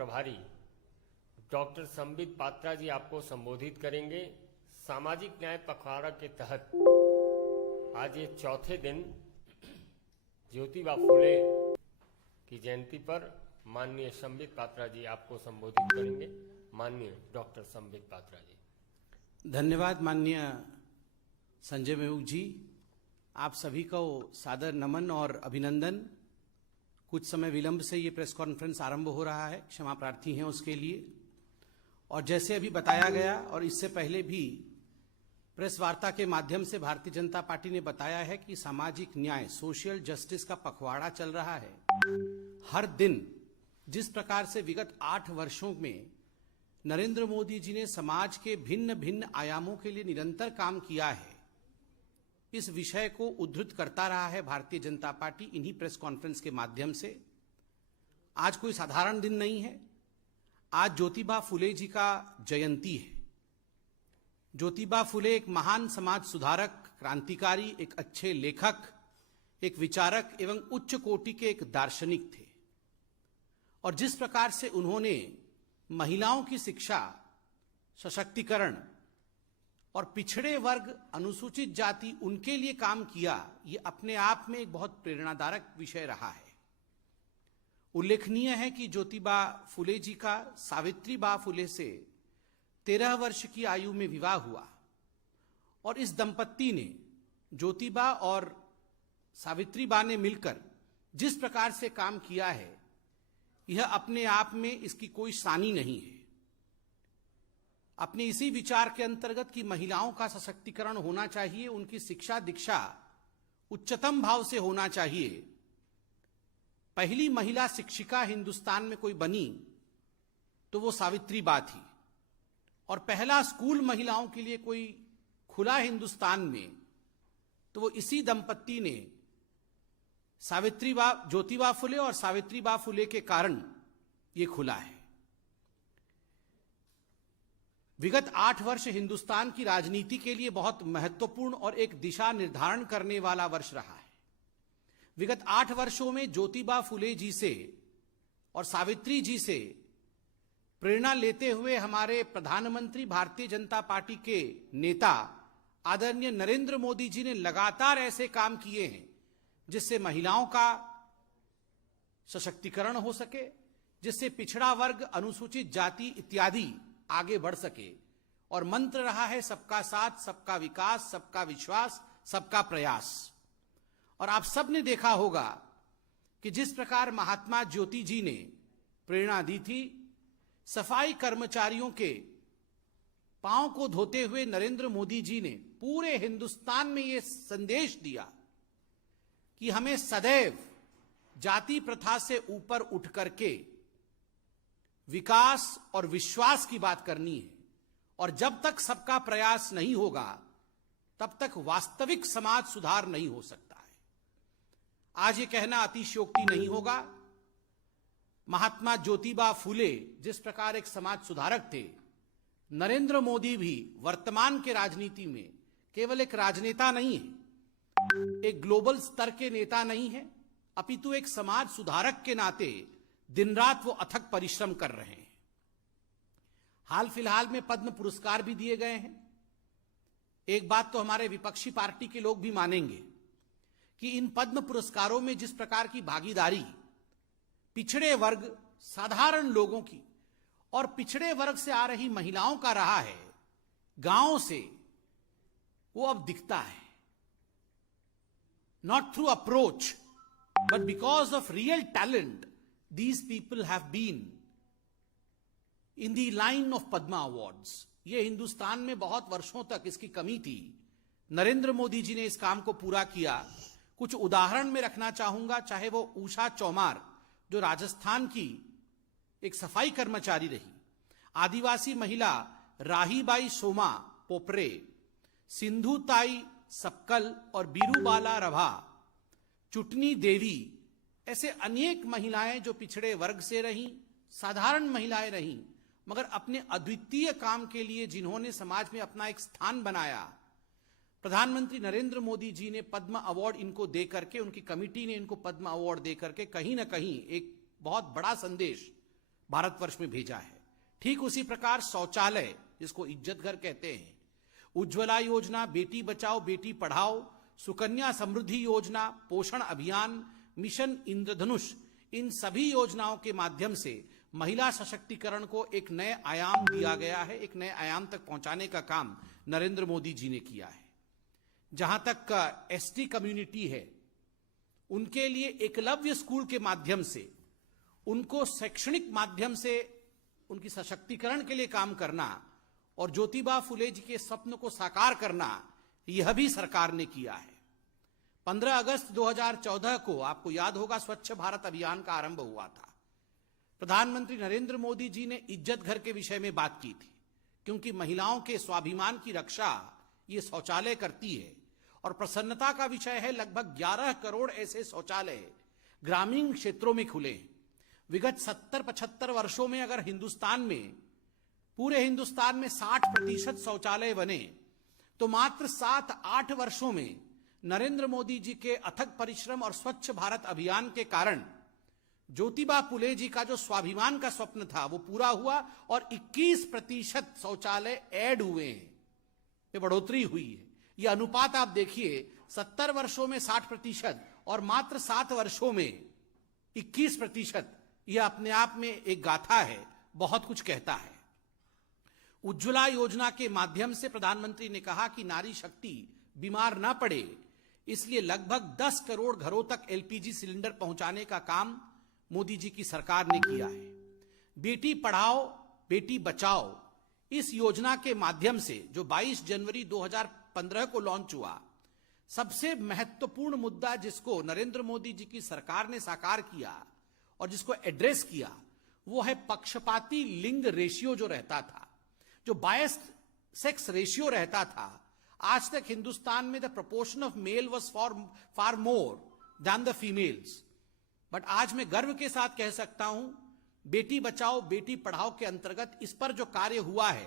प्रभारी डॉक्टर संबित पात्रा जी आपको संबोधित करेंगे। सामाजिक न्याय पखवाड़ा के तहत आज ये चौथे दिन ज्योतिबा फुले की जयंती पर माननीय संबित पात्रा जी आपको संबोधित करेंगे। माननीय डॉक्टर संबित पात्रा जी। धन्यवाद माननीय संजय मेहुक जी, आप सभी को सादर नमन और अभिनंदन। कुछ समय विलंब से ये प्रेस कॉन्फ्रेंस आरंभ हो रहा है, क्षमा प्रार्थी हैं उसके लिए। और जैसे अभी बताया गया और इससे पहले भी प्रेस वार्ता के माध्यम से भारतीय जनता पार्टी ने बताया है कि सामाजिक न्याय, सोशल जस्टिस का पखवाड़ा चल रहा है। हर दिन जिस प्रकार से विगत 8 वर्षों में नरेंद्र मोदी जी ने समाज के भिन्न भिन्न आयामों के लिए निरंतर काम किया है, इस विषय को उद्धृत करता रहा है भारतीय जनता पार्टी इन्हीं प्रेस कॉन्फ्रेंस के माध्यम से। आज कोई साधारण दिन नहीं है, आज ज्योतिबा फुले जी का जयंती है। ज्योतिबा फुले एक महान समाज सुधारक, क्रांतिकारी, एक अच्छे लेखक, एक विचारक एवं उच्च कोटि के एक दार्शनिक थे। और जिस प्रकार से उन्होंने महिलाओं की शिक्षा, सशक्तिकरण और पिछड़े वर्ग, अनुसूचित जाति, उनके लिए काम किया, ये अपने आप में एक बहुत प्रेरणादायक विषय रहा है। उल्लेखनीय है कि ज्योतिबा फुले जी का सावित्रीबाई फुले से 13 वर्ष की आयु में विवाह हुआ और इस दंपत्ति ने, ज्योतिबा और सावित्रीबाई ने मिलकर जिस प्रकार से काम किया है, यह अपने आप में इसकी कोई सानी नहीं है। अपने इसी विचार के अंतर्गत कि महिलाओं का सशक्तिकरण होना चाहिए, उनकी शिक्षा दीक्षा उच्चतम भाव से होना चाहिए। पहली महिला शिक्षिका हिंदुस्तान में कोई बनी तो वो सावित्रीबाई थी, और पहला स्कूल महिलाओं के लिए कोई खुला हिंदुस्तान में तो वो इसी दंपत्ति ने ज्योतिबा फुले और सावित्रीबाई फुले के कारण ये खुला है। विगत 8 वर्ष हिंदुस्तान की राजनीति के लिए बहुत महत्वपूर्ण और एक दिशा निर्धारण करने वाला वर्ष रहा है। विगत 8 वर्षों में ज्योतिबा फुले जी से और सावित्री जी से प्रेरणा लेते हुए हमारे प्रधानमंत्री, भारतीय जनता पार्टी के नेता आदरणीय नरेंद्र मोदी जी ने लगातार ऐसे काम किए हैं जिससे महिलाओं का सशक्तिकरण हो सके, जिससे पिछड़ा वर्ग, अनुसूचित जाति इत्यादि आगे बढ़ सके। और मंत्र रहा है सबका साथ, सबका विकास, सबका विश्वास, सबका प्रयास। और आप सब ने देखा होगा कि जिस प्रकार महात्मा ज्योति जी ने प्रेरणा दी थी, सफाई कर्मचारियों के पांव को धोते हुए नरेंद्र मोदी जी ने पूरे हिंदुस्तान में यह संदेश दिया कि हमें सदैव जाति प्रथा से ऊपर उठ करके विकास और विश्वास की बात करनी है। और जब तक सबका प्रयास नहीं होगा तब तक वास्तविक समाज सुधार नहीं हो सकता है। आज ये कहना अतिशयोक्ति नहीं होगा। महात्मा ज्योतिबा फुले जिस प्रकार एक समाज सुधारक थे, नरेंद्र मोदी भी वर्तमान के राजनीति में केवल एक राजनेता नहीं है, एक ग्लोबल स्तर के नेता नहीं है, अपितु एक समाज सुधारक के नाते दिन रात वो अथक परिश्रम कर रहे हैं। हाल फिलहाल में पद्म पुरस्कार भी दिए गए हैं। एक बात तो हमारे विपक्षी पार्टी के लोग भी मानेंगे कि इन पद्म पुरस्कारों में जिस प्रकार की भागीदारी पिछड़े वर्ग, साधारण लोगों की और पिछड़े वर्ग से आ रही महिलाओं का रहा है, गांव से, वो अब दिखता है। Not through approach, but because of real talent, these people have been in the line of Padma Awards. ये हिंदुस्तान में बहुत वर्षों तक इसकी कमी थी। नरेंद्र मोदी जी ने इस काम को पूरा किया। कुछ उदाहरण में रखना चाहूंगा, चाहे वो उषा चौमार जो राजस्थान की एक सफाई कर्मचारी रही, आदिवासी महिला राहीबाई सोमा पोपरे, सिंधु ताई सक्कल और बीरूबाला रभा, चुटनी देवी, ऐसे अनेक महिलाएं जो पिछड़े वर्ग से रहीं, साधारण महिलाएं रहीं, मगर अपने अद्वितीय काम के लिए जिन्होंने समाज में अपना एक स्थान बनाया। प्रधानमंत्री नरेंद्र मोदी जी ने पद्म अवार्ड इनको दे करके, उनकी कमेटी ने इनको पद्म अवार्ड दे करके कहीं ना कहीं एक बहुत बड़ा संदेश भारतवर्ष में भेजा है। ठीक उसी प्रकार शौचालय, जिसको इज्जत घर कहते हैं, उज्ज्वला योजना, बेटी बचाओ बेटी पढ़ाओ, सुकन्या समृद्धि योजना, पोषण अभियान, मिशन इंद्रधनुष, इन सभी योजनाओं के माध्यम से महिला सशक्तिकरण को एक नए आयाम दिया गया है। एक नए आयाम तक पहुंचाने का काम नरेंद्र मोदी जी ने किया है। जहां तक एसटी कम्युनिटी है, उनके लिए एकलव्य स्कूल के माध्यम से उनको शैक्षणिक माध्यम से उनकी सशक्तिकरण के लिए काम करना और ज्योतिबा फुले जी के स्वप्न को साकार करना, यह भी सरकार ने किया है। 15 अगस्त 2014 को आपको याद होगा स्वच्छ भारत अभियान का आरंभ हुआ था। प्रधानमंत्री नरेंद्र मोदी जी ने इज्जत घर के विषय में बात की थी, क्योंकि महिलाओं के स्वाभिमान की रक्षा ये शौचालय करती है। और प्रसन्नता का विषय है, लगभग 11 करोड़ ऐसे शौचालय ग्रामीण क्षेत्रों में खुले हैं। विगत 70-75 वर्षों में अगर हिंदुस्तान में, पूरे हिंदुस्तान में 60% शौचालय बने, तो मात्र 7-8 वर्षों में नरेंद्र मोदी जी के अथक परिश्रम और स्वच्छ भारत अभियान के कारण ज्योतिबा फुले जी का जो स्वाभिमान का स्वप्न था वो पूरा हुआ और 21% शौचालय ऐड हुए हैं। ये बढ़ोतरी हुई है। ये अनुपात आप देखिए, 70 वर्षों में 60% और मात्र 7 वर्षों में 21%। यह अपने आप में एक गाथा है, बहुत कुछ कहता है। उज्ज्वला योजना के माध्यम से प्रधानमंत्री ने कहा कि नारी शक्ति बीमार ना पड़े, इसलिए लगभग 10 करोड़ घरों तक एलपीजी सिलेंडर पहुंचाने का काम मोदी जी की सरकार ने किया है। बेटी पढ़ाओ बेटी बचाओ, इस योजना के माध्यम से जो 22 जनवरी 2015 को लॉन्च हुआ, सबसे महत्वपूर्ण मुद्दा जिसको नरेंद्र मोदी जी की सरकार ने साकार किया और जिसको एड्रेस किया, वो है पक्षपाती लिंग रेशियो जो रहता था, जो बायस्ड सेक्स रेशियो रहता था। आज तक हिंदुस्तान में the proportion of male was far more than the females, but आज मैं गर्व के साथ कह सकता हूं, बेटी बचाओ बेटी पढ़ाओ के अंतर्गत इस पर जो कार्य हुआ है,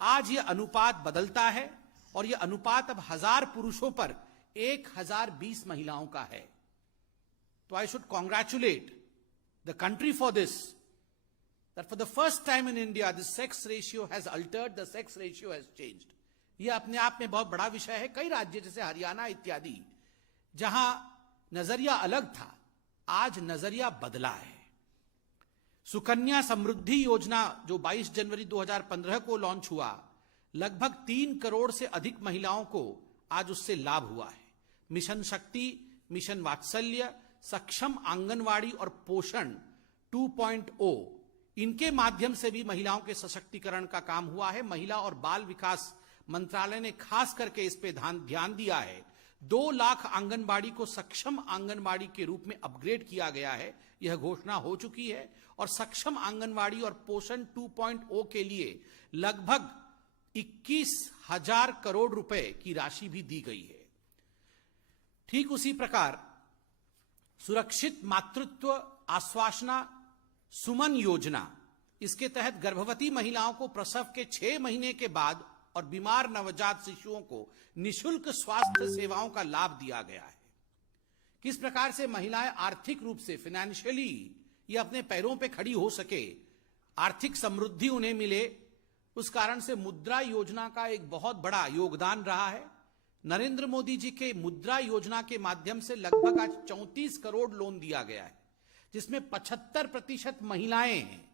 आज यह अनुपात बदलता है और यह अनुपात अब 1000 पुरुषों पर 1020 महिलाओं का है। तो I should congratulate the country for this, that for the first time in India the sex ratio has altered, the sex ratio has changed. यह अपने आप में बहुत बड़ा विषय है। कई राज्य जैसे हरियाणा इत्यादि, जहां नजरिया अलग था, आज नजरिया बदला है। सुकन्या समृद्धि योजना जो 22 जनवरी 2015 को लॉन्च हुआ, लगभग 3 करोड़ से अधिक महिलाओं को आज उससे लाभ हुआ है। मिशन शक्ति, मिशन वात्सल्य, सक्षम आंगनवाड़ी और पोषण 2.0, इनके माध्यम से भी महिलाओं के सशक्तिकरण का काम हुआ है। महिला और बाल विकास मंत्रालय ने खास करके इस पे ध्यान दिया है। 2 लाख आंगनबाड़ी को सक्षम आंगनबाड़ी के रूप में अपग्रेड किया गया है, यह घोषणा हो चुकी है। और सक्षम आंगनबाड़ी और पोषण 2.0 के लिए लगभग 21,000 करोड़ रुपए की राशि भी दी गई है। ठीक उसी प्रकार सुरक्षित मातृत्व आश्वासना सुमन योजना, इसके तहत गर्भवती महिलाओं को प्रसव के 6 महीने के बाद और बीमार नवजात शिशुओं को निशुल्क स्वास्थ्य सेवाओं का लाभ दिया गया है। किस प्रकार से महिलाएं आर्थिक रूप से, फाइनेंशियली ये अपने पैरों पे खड़ी हो सके, आर्थिक समृद्धि उन्हें मिले, उस कारण से मुद्रा योजना का एक बहुत बड़ा योगदान रहा है। नरेंद्र मोदी जी के मुद्रा योजना के माध्यम से लगभग आज 34 करोड़ लोन दिया गया है, जिसमें 75% महिलाएं हैं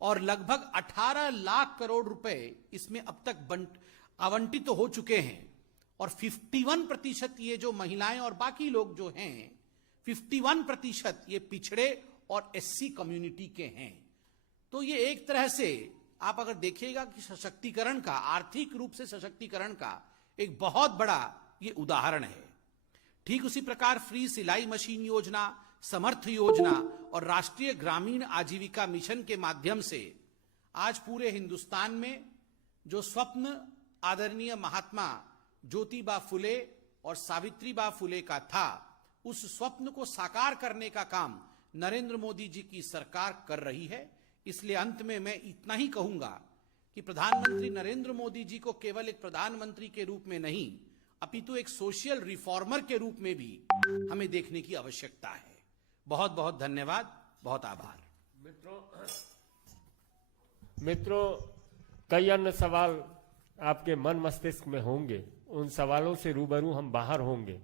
और लगभग 18 लाख करोड़ रुपए इसमें अब तक आवंटित हो चुके हैं। और 51% ये जो महिलाएं और बाकी लोग जो हैं, 51% ये पिछड़े और एससी कम्युनिटी के हैं। तो ये एक तरह से आप अगर देखिएगा कि सशक्तिकरण का, आर्थिक रूप से सशक्तिकरण का एक बहुत बड़ा ये उदाहरण है। ठीक उसी प्रकार फ्री सिलाई मशीन योजना, समर्थ योजना और राष्ट्रीय ग्रामीण आजीविका मिशन के माध्यम से आज पूरे हिंदुस्तान में जो स्वप्न आदरणीय महात्मा ज्योतिबा फुले और सावित्रीबा फुले का था, उस स्वप्न को साकार करने का काम नरेंद्र मोदी जी की सरकार कर रही है। इसलिए अंत में मैं इतना ही कहूंगा कि प्रधानमंत्री नरेंद्र मोदी जी को केवल एक प्रधानमंत्री के रूप में नहीं, अपितु एक सोशल रिफॉर्मर के रूप में भी हमें देखने की आवश्यकता है। बहुत बहुत धन्यवाद, बहुत आभार। मित्रों, मित्रों, कई अन्य सवाल आपके मन मस्तिष्क में होंगे, उन सवालों से रूबरू हम बाहर होंगे।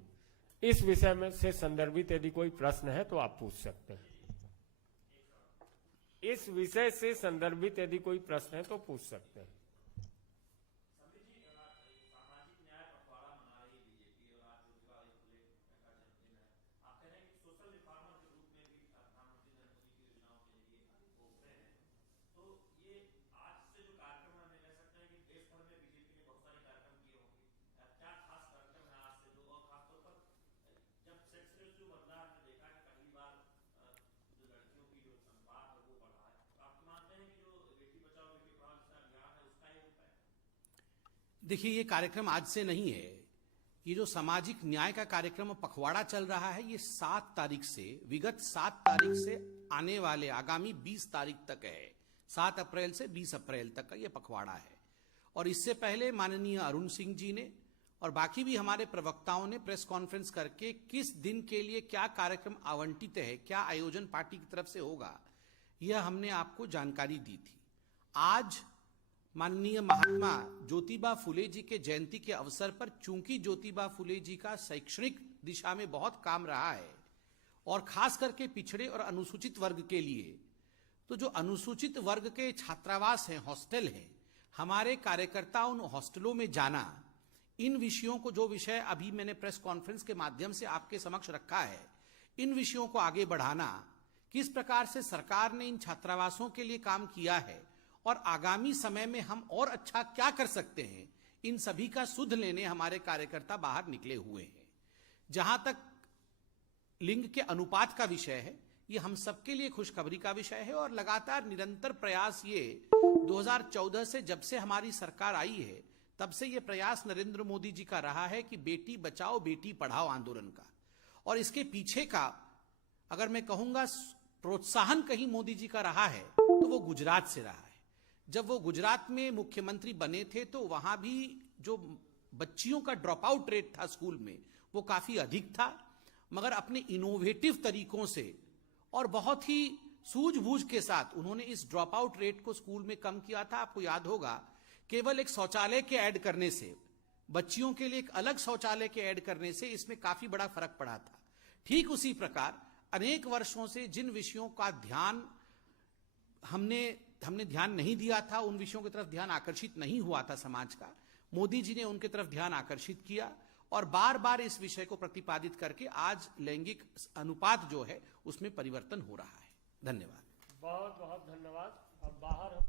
इस विषय में से संदर्भित यदि कोई प्रश्न है तो आप पूछ सकते हैं। इस विषय से संदर्भित यदि कोई प्रश्न है तो पूछ सकते हैं। देखिए, ये कार्यक्रम आज से नहीं है। ये जो सामाजिक न्याय का कार्यक्रम पखवाड़ा चल रहा है, ये 7 तारीख से, विगत 7 तारीख से आने वाले आगामी 20 तारीख तक है। 7 अप्रैल से 20 अप्रैल तक का ये पखवाड़ा है। और इससे पहले माननीय अरुण सिंह जी ने और बाकी भी हमारे प्रवक्ताओं ने प्रेस कॉन्फ्रेंस करके किस दिन के लिए क्या कार्यक्रम आवंटित है, क्या आयोजन पार्टी की तरफ से होगा, यह हमने आपको जानकारी दी थी। आज माननीय महात्मा ज्योतिबा फुले जी के जयंती के अवसर पर, चूंकि ज्योतिबा फुले जी का शैक्षणिक दिशा में बहुत काम रहा है और खास करके पिछड़े और अनुसूचित वर्ग के लिए, तो जो अनुसूचित वर्ग के छात्रावास हैं, हॉस्टल हैं, हमारे कार्यकर्ता उन हॉस्टलों में जाना, इन विषयों को, जो विषय अभी मैंने प्रेस कॉन्फ्रेंस के माध्यम से आपके समक्ष रखा है, इन विषयों को आगे बढ़ाना, किस प्रकार से सरकार ने इन छात्रावासों के लिए काम किया है और आगामी समय में हम और अच्छा क्या कर सकते हैं, इन सभी का सुध लेने हमारे कार्यकर्ता बाहर निकले हुए हैं। जहां तक लिंग के अनुपात का विषय है, ये हम सबके लिए खुशखबरी का विषय है और लगातार निरंतर प्रयास, ये 2014 से जब से हमारी सरकार आई है तब से ये प्रयास नरेंद्र मोदी जी का रहा है कि बेटी बचाओ बेटी पढ़ाओ आंदोलन का। और इसके पीछे का अगर मैं कहूंगा प्रोत्साहन कहीं मोदी जी का रहा है तो वो गुजरात से रहा है। जब वो गुजरात में मुख्यमंत्री बने थे तो वहां भी जो बच्चियों का ड्रॉप आउट रेट था स्कूल में, वो काफी अधिक था, मगर अपने इनोवेटिव तरीकों से और बहुत ही सूझबूझ के साथ उन्होंने इस ड्रॉप आउट रेट को स्कूल में कम किया था। आपको याद होगा, केवल एक शौचालय के ऐड करने से, बच्चियों के लिए एक अलग शौचालय के ऐड करने से इसमें काफी बड़ा फर्क पड़ा था। ठीक उसी प्रकार अनेक वर्षों से जिन विषयों का ध्यान हमने ध्यान नहीं दिया था, उन विषयों की तरफ ध्यान आकर्षित नहीं हुआ था समाज का, मोदी जी ने उनकी तरफ ध्यान आकर्षित किया और बार बार इस विषय को प्रतिपादित करके आज लैंगिक अनुपात जो है उसमें परिवर्तन हो रहा है। धन्यवाद। बहुत बहुत धन्यवाद। अब बाहर